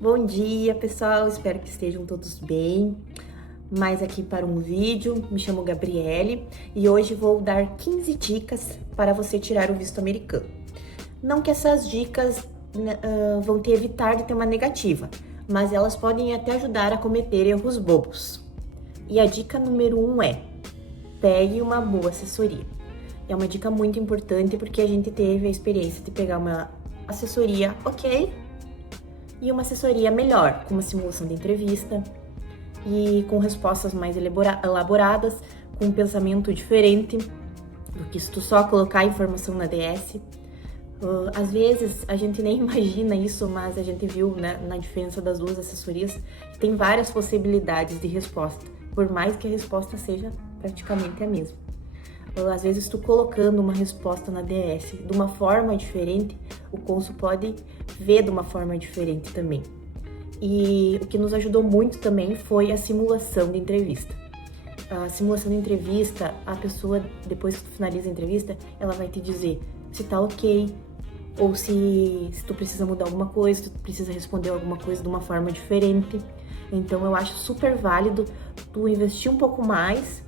Bom dia, pessoal, espero que estejam todos bem. Mais aqui para um vídeo, me chamo Gabriele e hoje vou dar 15 dicas para você tirar o visto americano. Não que essas dicas vão te evitar de ter uma negativa, mas elas podem até ajudar a cometer erros bobos. E a dica número 1 é: pegue uma boa assessoria. É uma dica muito importante porque a gente teve a experiência de pegar uma assessoria ok e uma assessoria melhor, com uma simulação de entrevista e com respostas mais elaboradas, com um pensamento diferente do que se tu só colocar a informação na DS. Às vezes a gente nem imagina isso, mas a gente viu, né, na diferença das duas assessorias, tem várias possibilidades de resposta, por mais que a resposta seja praticamente a mesma. Às vezes tu colocando uma resposta na DS de uma forma diferente, o cônsul pode ver de uma forma diferente também. E o que nos ajudou muito também foi a simulação de entrevista. A simulação de entrevista, a pessoa, depois que tu finaliza a entrevista, ela vai te dizer se tá ok, ou se tu precisa mudar alguma coisa, se tu precisa responder alguma coisa de uma forma diferente. Então eu acho super válido tu investir um pouco mais,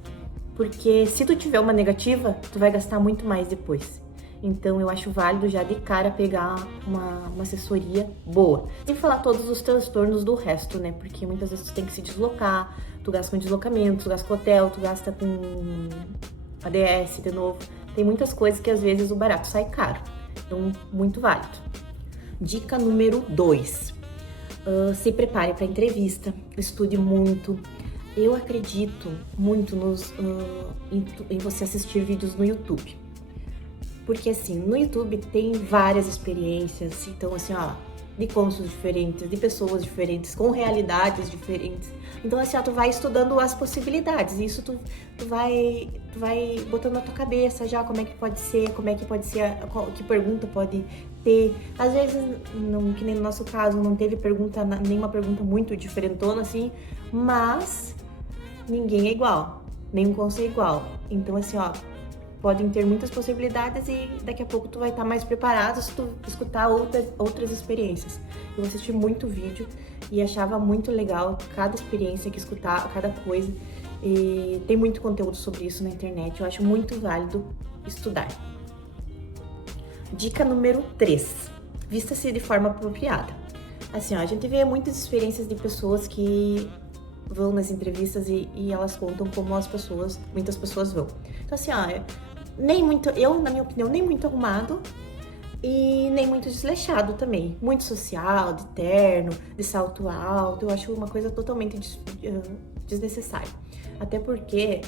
porque se tu tiver uma negativa, tu vai gastar muito mais depois. Então eu acho válido já de cara pegar uma assessoria boa. Sem falar todos os transtornos do resto, né? Porque muitas vezes tu tem que se deslocar, tu gasta com deslocamento, tu gasta com hotel, tu gasta com ADS de novo. Tem muitas coisas que às vezes o barato sai caro. Então, muito válido. Dica número 2. Se prepare para a entrevista, estude muito. Eu acredito muito em você assistir vídeos no YouTube. Porque assim, no YouTube tem várias experiências, então assim, ó, de cônsuls diferentes, de pessoas diferentes, com realidades diferentes. Então assim, ó, tu vai estudando as possibilidades, e isso tu vai botando na tua cabeça já como é que pode ser, que pergunta pode ter. Às vezes, não, que nem no nosso caso, não teve nenhuma pergunta muito diferentona assim, mas ninguém é igual, nenhum cônsul é igual. Então assim, ó, podem ter muitas possibilidades e daqui a pouco tu vai estar mais preparado se tu escutar outras experiências. Eu assisti muito vídeo e achava muito legal cada experiência que escutar, cada coisa. E tem muito conteúdo sobre isso na internet, eu acho muito válido estudar. Dica número 3. Vista-se de forma apropriada. Assim, ó, a gente vê muitas experiências de pessoas que vão nas entrevistas e elas contam como muitas pessoas vão. Então assim, ó, na minha opinião, nem muito arrumado e nem muito desleixado também. Muito social, de terno, de salto alto, eu acho uma coisa totalmente desnecessária. Até porque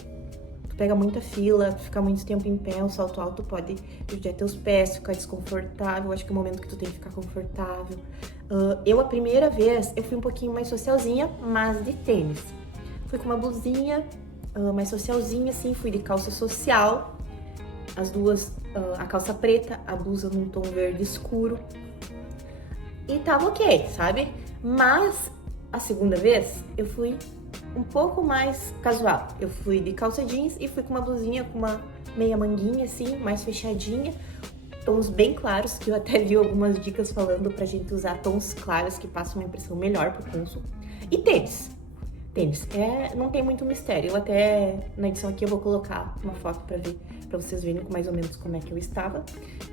tu pega muita fila, ficar muito tempo em pé, o salto alto pode judiar teus pés, ficar desconfortável. Eu acho que é o momento que tu tem que ficar confortável. A primeira vez, eu fui um pouquinho mais socialzinha, mas de tênis. Fui com uma blusinha mais socialzinha, assim, fui de calça social, as duas, a calça preta, a blusa num tom verde escuro. E tava ok, sabe? Mas a segunda vez, eu fui um pouco mais casual. Eu fui de calça jeans e fui com uma blusinha com uma meia manguinha, assim, mais fechadinha, tons bem claros, que eu até vi algumas dicas falando pra gente usar tons claros que passam uma impressão melhor pro cônsul. E tênis. Tênis, não tem muito mistério. Eu até, na edição aqui, eu vou colocar uma foto pra vocês verem mais ou menos como é que eu estava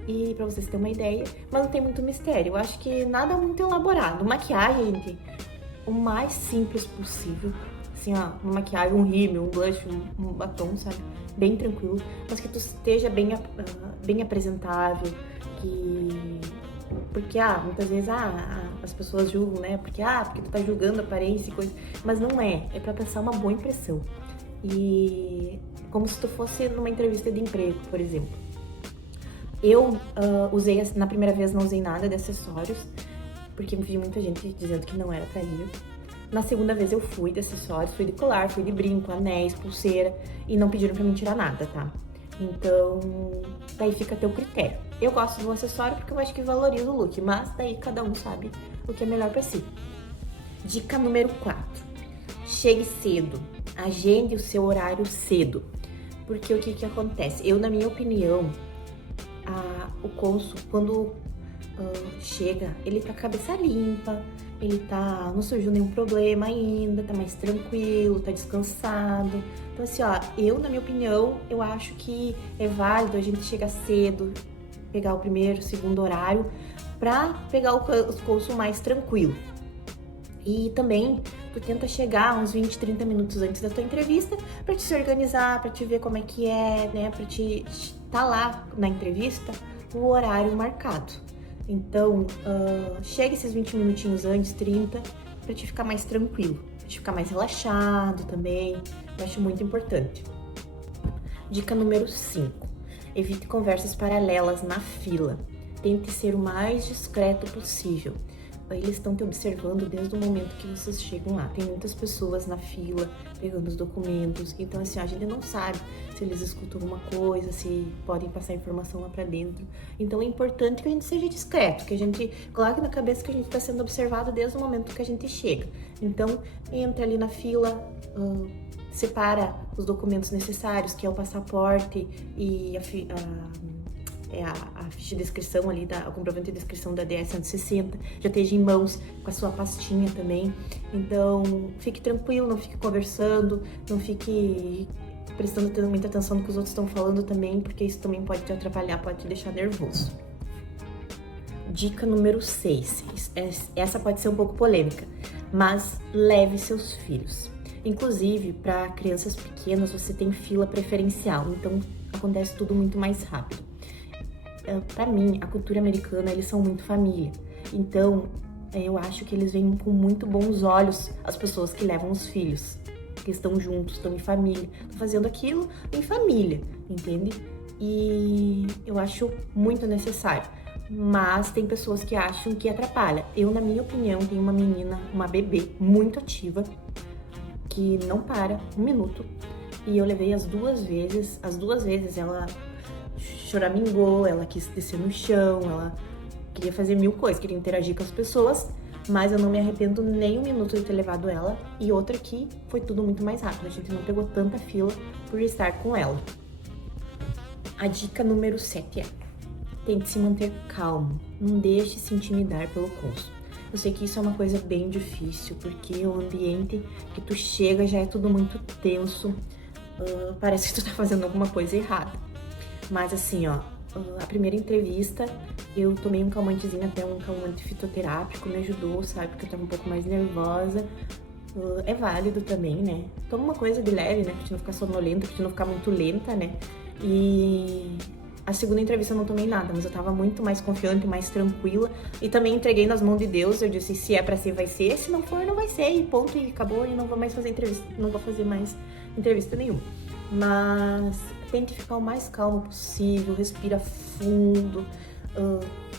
e pra vocês terem uma ideia, mas não tem muito mistério. Eu acho que nada muito elaborado. Maquiagem, gente, o mais simples possível. Assim, ó, uma maquiagem, um rímel, um blush, um batom, sabe? Bem tranquilo, mas que tu esteja bem apresentável, porque muitas vezes as pessoas julgam, né? Porque tu tá julgando a aparência e coisa, mas não é pra passar uma boa impressão. E como se tu fosse numa entrevista de emprego, por exemplo. Eu na primeira vez não usei nada de acessórios, porque vi muita gente dizendo que não era pra ir. Na segunda vez eu fui de acessórios, fui de colar, fui de brinco, anéis, pulseira, e não pediram pra mim tirar nada, tá? Então, daí fica a teu critério. Eu gosto do acessório porque eu acho que valoriza o look, mas daí cada um sabe o que é melhor pra si. Dica número 4. Chegue cedo. Agende o seu horário cedo. Porque o que acontece? Eu, na minha opinião, o cônsul, quando chega, ele tá com a cabeça limpa, ele não surgiu nenhum problema ainda, tá mais tranquilo, tá descansado. Então assim, ó, na minha opinião, eu acho que é válido a gente chegar cedo, pegar o primeiro, segundo horário, pra pegar os cursos mais tranquilo. E também tu tenta chegar uns 20, 30 minutos antes da tua entrevista pra te se organizar, pra te ver como é que é, né, pra te tá lá na entrevista o horário marcado. Então, chega esses 20 minutinhos antes, 30, pra te ficar mais tranquilo, pra te ficar mais relaxado também. Eu acho muito importante. Dica número 5. Evite conversas paralelas na fila. Tente ser o mais discreto possível. Eles estão te observando desde o momento que vocês chegam lá. Tem muitas pessoas na fila pegando os documentos. Então, assim, a gente não sabe se eles escutam alguma coisa, se podem passar informação lá pra dentro. Então, é importante que a gente seja discreto, que a gente coloque na cabeça que a gente está sendo observado desde o momento que a gente chega. Então, entra ali na fila, separa os documentos necessários, que é o passaporte e a ficha de inscrição ali, o comprovante de inscrição da DS 160, já esteja em mãos com a sua pastinha também. Então, fique tranquilo, não fique conversando, não fique prestando muita atenção no que os outros estão falando também, porque isso também pode te atrapalhar, pode te deixar nervoso. Dica número 6. Essa pode ser um pouco polêmica, mas leve seus filhos. Inclusive, para crianças pequenas, você tem fila preferencial, então acontece tudo muito mais rápido. Para mim, a cultura americana, eles são muito família. Então, eu acho que eles veem com muito bons olhos as pessoas que levam os filhos, que estão juntos, estão em família, estão fazendo aquilo em família, entende? E eu acho muito necessário. Mas tem pessoas que acham que atrapalha. Eu, na minha opinião, tenho uma menina, uma bebê muito ativa, que não para um minuto. E eu levei as duas vezes ela choramingou, ela quis descer no chão, ela queria fazer mil coisas, queria interagir com as pessoas, mas eu não me arrependo nem um minuto de ter levado ela. E outra que foi tudo muito mais rápido, a gente não pegou tanta fila por estar com ela. A dica número 7 é: tente se manter calmo, não deixe se intimidar pelo cônsul. Eu sei que isso é uma coisa bem difícil, porque o ambiente que tu chega já é tudo muito tenso, parece que tu tá fazendo alguma coisa errada. Mas assim, ó, a primeira entrevista, eu tomei um calmantezinho, até um calmante fitoterápico, me ajudou, sabe? Porque eu tava um pouco mais nervosa. É válido também, né? Toma uma coisa de leve, né? Pra te não ficar sonolenta, pra te não ficar muito lenta, né? E a segunda entrevista eu não tomei nada, mas eu tava muito mais confiante, mais tranquila. E também entreguei nas mãos de Deus, eu disse, se é pra ser, vai ser. Se não for, não vai ser. E ponto, e acabou, e não vou mais fazer entrevista, não vou fazer mais entrevista nenhuma. Mas tente ficar o mais calmo possível, respira fundo,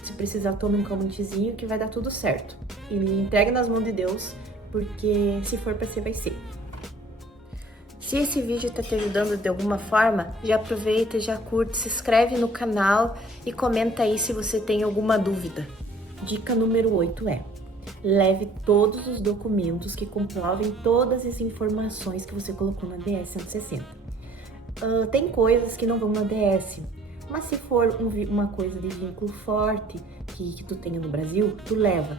se precisar tome um calmantezinho que vai dar tudo certo. E entregue nas mãos de Deus, porque se for pra ser, vai ser. Se esse vídeo tá te ajudando de alguma forma, já aproveita, já curte, se inscreve no canal e comenta aí se você tem alguma dúvida. Dica número 8 é: leve todos os documentos que comprovem todas as informações que você colocou na DS 160. Tem coisas que não vão na DS, mas se for uma coisa de vínculo forte que tu tenha no Brasil, tu leva.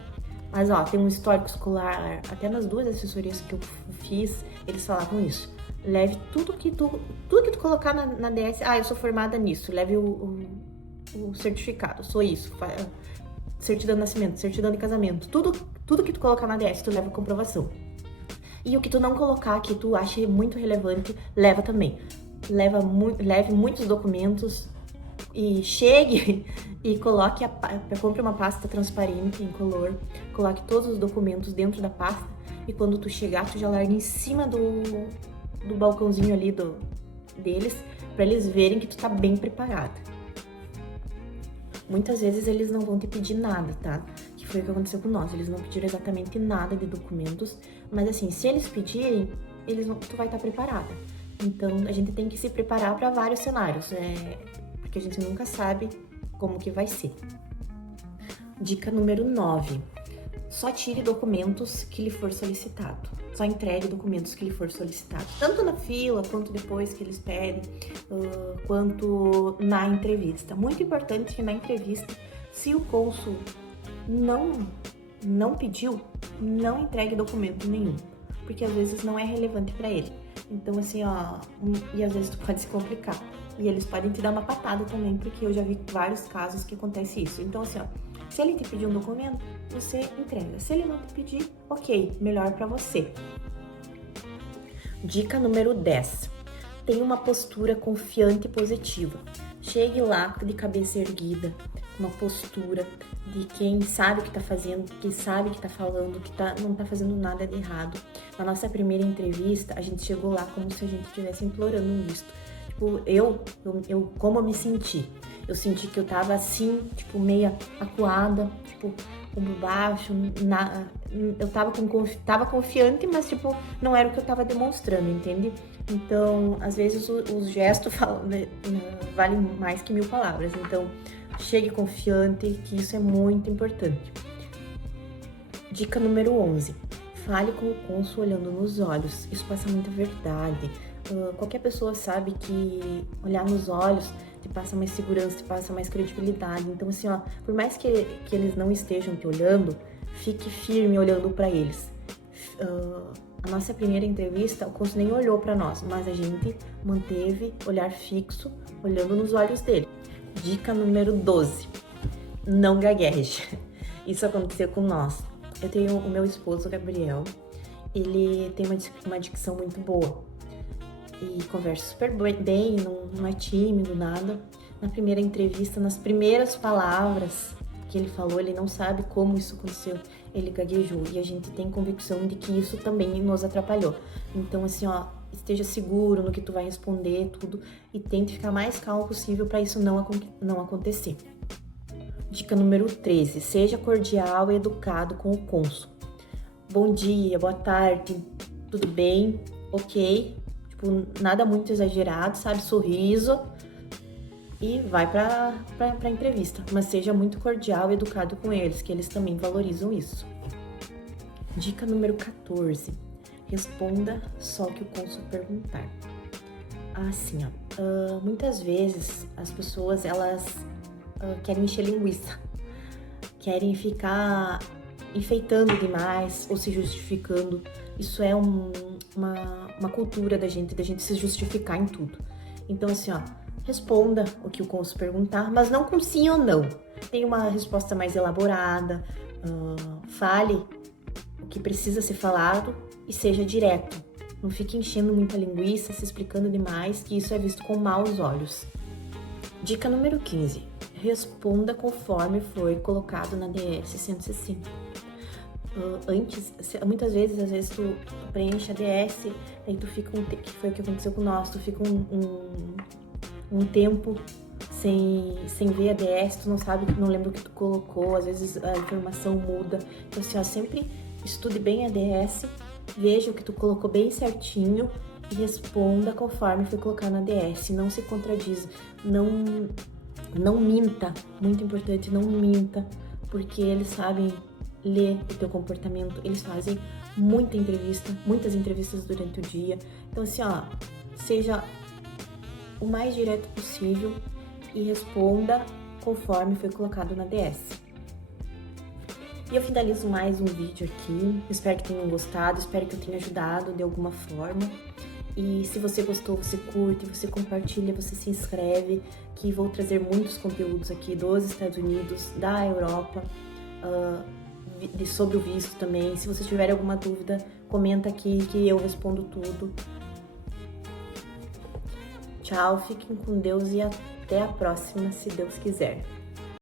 Mas ó, tem um histórico escolar, até nas duas assessorias que eu fiz, eles falavam isso. Leve tudo que tu colocar na DS. Eu sou formada nisso, leve o certificado, sou isso, certidão de nascimento, certidão de casamento, tudo que tu colocar na DS, tu leva comprovação. E o que tu não colocar, que tu acha muito relevante, leva também. Leve muitos documentos e chegue e compre uma pasta transparente, incolor, coloque todos os documentos dentro da pasta e quando tu chegar, tu já larga em cima do balcãozinho ali deles, pra eles verem que tu tá bem preparada. Muitas vezes eles não vão te pedir nada, tá? Que foi o que aconteceu com nós, eles não pediram exatamente nada de documentos, mas assim, se eles pedirem, tu vai estar preparada. Então, a gente tem que se preparar para vários cenários, porque a gente nunca sabe como que vai ser. Dica número 9. Só tire documentos que lhe for solicitado. Só entregue documentos que lhe for solicitado. Tanto na fila, quanto depois que eles pedem, quanto na entrevista. Muito importante que na entrevista Se o cônsul não pediu, não entregue documento nenhum, porque às vezes não é relevante para ele. Então, assim, ó, e às vezes tu pode se complicar. E eles podem te dar uma patada também, porque eu já vi vários casos que acontece isso. Então, assim, ó, se ele te pedir um documento, você entrega. Se ele não te pedir, ok, melhor para você. Dica número 10. Tenha uma postura confiante e positiva. Chegue lá de cabeça erguida, uma postura de quem sabe o que tá fazendo, que sabe o que tá falando, que não tá fazendo nada de errado. Na nossa primeira entrevista, a gente chegou lá como se a gente estivesse implorando um visto. Tipo, como eu me senti? Eu senti que eu tava assim, tipo, meia acuada, tipo, ombro baixo, eu tava confiante, mas, tipo, não era o que eu tava demonstrando, entende? Então, às vezes, os gestos valem mais que 1000 palavras. Então, chegue confiante, que isso é muito importante. Dica número 11. Fale com o cônsul olhando nos olhos. Isso passa muita verdade. Qualquer pessoa sabe que olhar nos olhos te passa mais segurança, te passa mais credibilidade. Então, assim, ó, por mais que eles não estejam te olhando, fique firme olhando para eles. A nossa primeira entrevista, o cônsul nem olhou para nós, mas a gente manteve olhar fixo, olhando nos olhos dele. Dica número 12. Não gagueje. Isso aconteceu com nós. Eu tenho o meu esposo, Gabriel. Ele tem uma dicção muito boa. E conversa super bem, não é tímido, nada. Na primeira entrevista, nas primeiras palavras que ele falou, ele não sabe como isso aconteceu. Ele gaguejou. E a gente tem convicção de que isso também nos atrapalhou. Então, assim, ó, esteja seguro no que tu vai responder, tudo. E tente ficar mais calmo possível para isso não acontecer. Dica número 13. Seja cordial e educado com o cônsul. Bom dia, boa tarde, tudo bem? Ok. Tipo, nada muito exagerado, sabe? Sorriso. E vai pra entrevista. Mas seja muito cordial e educado com eles, que eles também valorizam isso. Dica número 14. Responda só o que o cônsul perguntar. Assim, ó. Muitas vezes as pessoas, elas querem encher linguiça. Querem ficar enfeitando demais ou se justificando. Isso é uma cultura da gente se justificar em tudo. Então, assim, ó, responda o que o cônsul perguntar, mas não com sim ou não. Tenha uma resposta mais elaborada, fale o que precisa ser falado e seja direto. Não fique enchendo muita linguiça, se explicando demais, que isso é visto com maus olhos. Dica número 15. Responda conforme foi colocado na DS 160. Antes, muitas vezes, às vezes tu preenche a DS, aí tu fica que foi o que aconteceu com nós, tu fica um tempo sem ver a DS, tu não sabe, não lembra o que tu colocou, às vezes a informação muda. Então, assim, ó, sempre estude bem a DS, veja o que tu colocou bem certinho e responda conforme foi colocado na DS. Não se contradiz, não minta, muito importante, não minta, porque eles sabem ler o teu comportamento, eles fazem muitas entrevistas durante o dia. Então, assim, ó, seja o mais direto possível e responda conforme foi colocado na DS. E eu finalizo mais um vídeo aqui. Espero que tenham gostado, espero que eu tenha ajudado de alguma forma. E se você gostou, você curte, você compartilha, você se inscreve, que vou trazer muitos conteúdos aqui dos Estados Unidos, da Europa, sobre o visto também. Se vocês tiverem alguma dúvida, comenta aqui que eu respondo tudo. Tchau, fiquem com Deus e até a próxima, se Deus quiser.